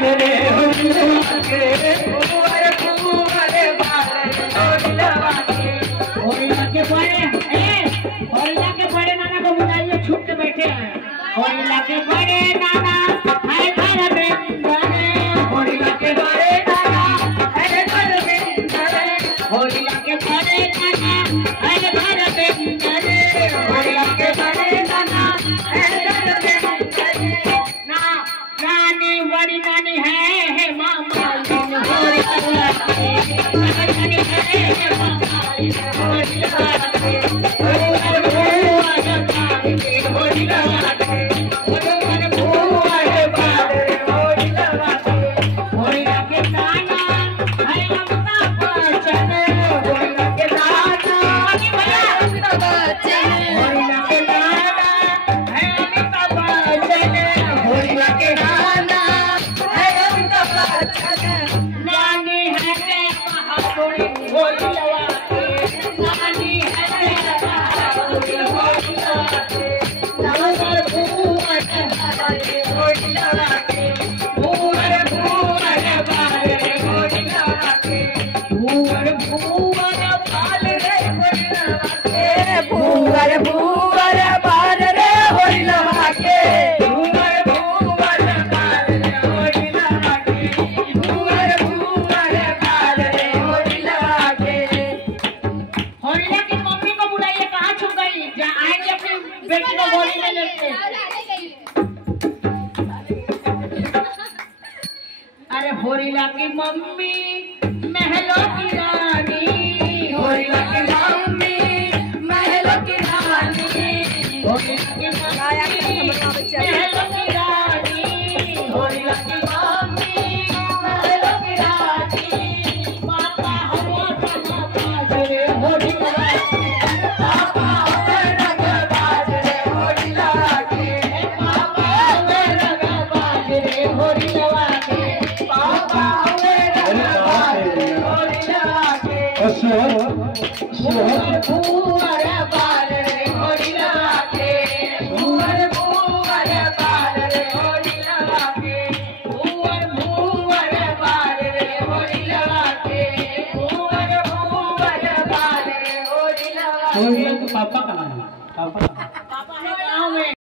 बाल रे होली लगा के फुवर फुवर बाल रे होली लगा के होली के बड़े होली के बड़े नाना को बुलाइए छुप के बैठे हैं होली के बड़े नाना है घर में बने होली के बड़े नाना है घर में बने होली के बड़े नाना है घर में बने होली के बड़े नाना है घर में बने ना नानी बड़ी नानी है मामा होली नानी है मामा होली लगा के होली लगा के भूवर भूवर बाल रे होली लगा के भूवर भूवर बाल रे होली लगा के भूवर भूवर बाल रे होली लगा के होलिया की मम्मी को बुलाइए कहाँ छुप गई आएंगे अपनी बेटी को होली में लेके अरे होलिया की मम्मी महलों की रानी होलिया की मम्मी महलों की रानी होलिया की मम्मी महलों की रानी होलिया की मम्मी महलों की रानी पापा हवा रंगा बाजरे होली लगा के पापा हवे रंग बाजरे होली लगा के पापा हवा रंगा बाजरे होली लगा के पापा हवे रंग बाजरे होली लगा के भूवर भूवर बाल